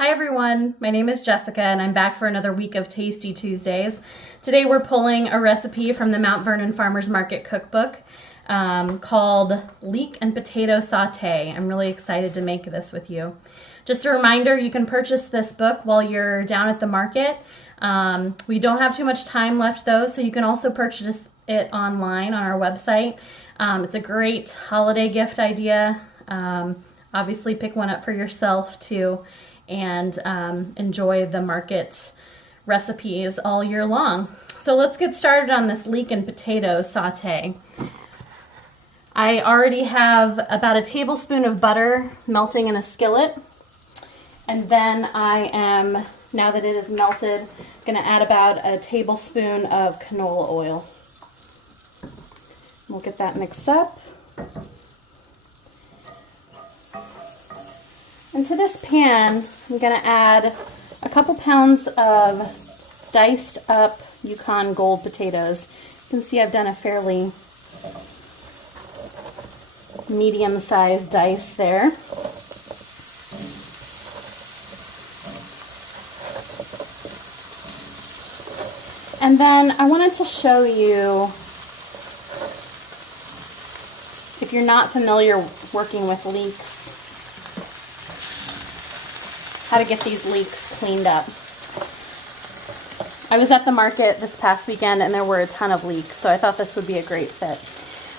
Hi everyone, my name is Jessica and I'm back for another week of Tasty Tuesdays. Today we're pulling a recipe from the Mount Vernon Farmers Market cookbook called Leek and Potato Saute. I'm really excited to make this with you. Just a reminder, you can purchase this book while you're down at the market. We don't have too much time left though, so you can also purchase it online on our website. It's a great holiday gift idea. Obviously pick one up for yourself too, and enjoy the market recipes all year long. So let's get started on this leek and potato saute. I already have about a tablespoon of butter melting in a skillet, and then I am, now that it is melted, going to add about a tablespoon of canola oil. We'll get that mixed up. Into this pan, I'm going to add a couple pounds of diced up Yukon Gold potatoes. You can see I've done a fairly medium-sized dice there. And then I wanted to show you, if you're not familiar working with leeks, how to get these leeks cleaned up. I was at the market this past weekend and there were a ton of leeks, so I thought this would be a great fit.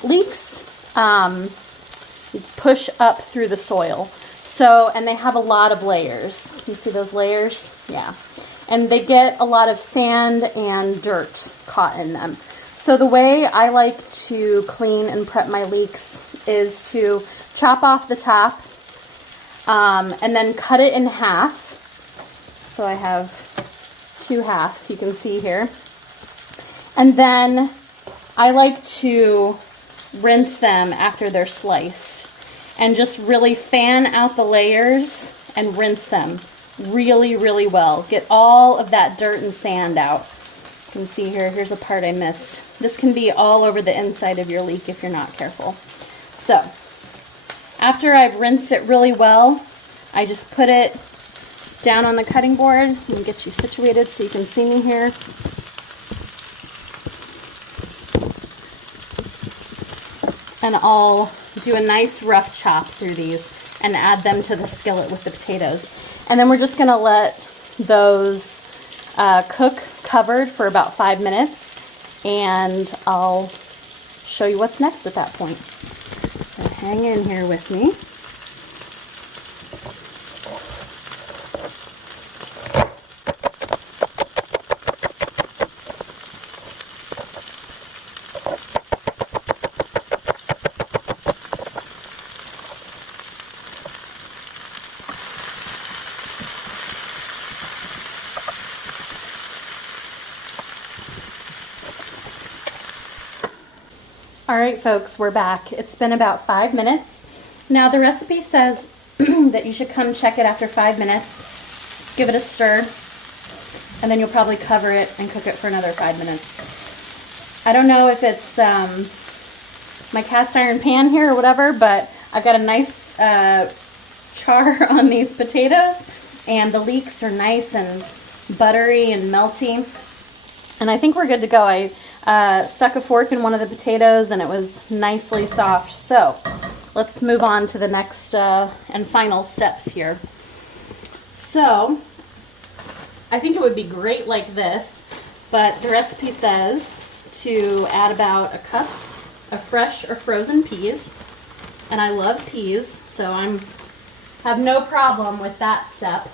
Leeks push up through the soil, and they have a lot of layers. Can you see those layers? Yeah. And they get a lot of sand and dirt caught in them. So the way I like to clean and prep my leeks is to chop off the top and then cut it in half. So I have two halves, you can see here. And then I like to rinse them after they're sliced and just really fan out the layers and rinse them really, really well. Get all of that dirt and sand out. You can see here, here's a part I missed. This can be all over the inside of your leek if you're not careful. So, after I've rinsed it really well, I just put it down on the cutting board. Let me get you situated so you can see me here. And I'll do a nice rough chop through these and add them to the skillet with the potatoes. And then we're just gonna let those cook covered for about 5 minutes, and I'll show you what's next at that point. So hang in here with me. All right, folks, we're back. It's been about 5 minutes. Now, the recipe says that you should come check it after 5 minutes, give it a stir, and then you'll probably cover it and cook it for another 5 minutes. I don't know if it's my cast iron pan here or whatever, but I've got a nice char on these potatoes, and the leeks are nice and buttery and melty, and I think we're good to go. I stuck a fork in one of the potatoes and it was nicely soft. So let's move on to the next and final steps here. So I think it would be great like this, but the recipe says to add about a cup of fresh or frozen peas, and I love peas, so I have no problem with that step.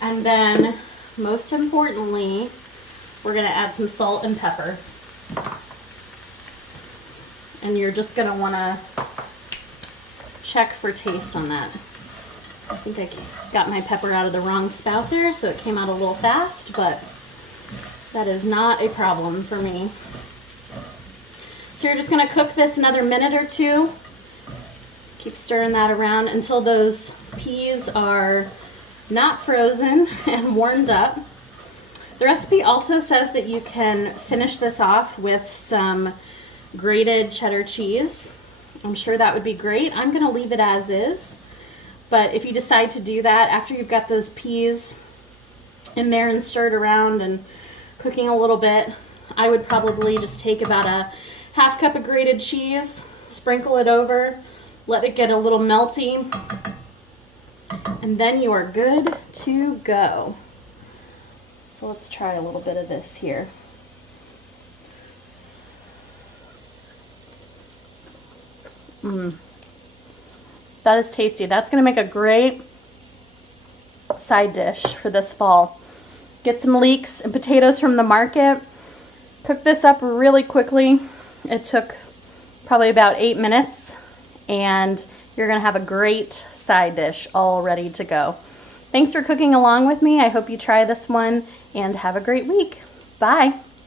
And then most importantly, we're going to add some salt and pepper. And you're just going to want to check for taste on that. I think I got my pepper out of the wrong spout there, so it came out a little fast, but that is not a problem for me. So you're just going to cook this another minute or two. Keep stirring that around until those peas are not frozen and warmed up. The recipe also says that you can finish this off with some grated cheddar cheese. I'm sure that would be great. I'm going to leave it as is, But if you decide to do that after you've got those peas in there and stirred around and cooking a little bit, I would probably just take about a half cup of grated cheese, sprinkle it over, let it get a little melty, and then you are good to go. So let's try a little bit of this here. That is tasty. That's going to make a great side dish for this fall. Get some leeks and potatoes from the market. Cook this up really quickly. It took probably about 8 minutes, and you're going to have a great side dish all ready to go. Thanks for cooking along with me. I hope you try this one and have a great week. Bye.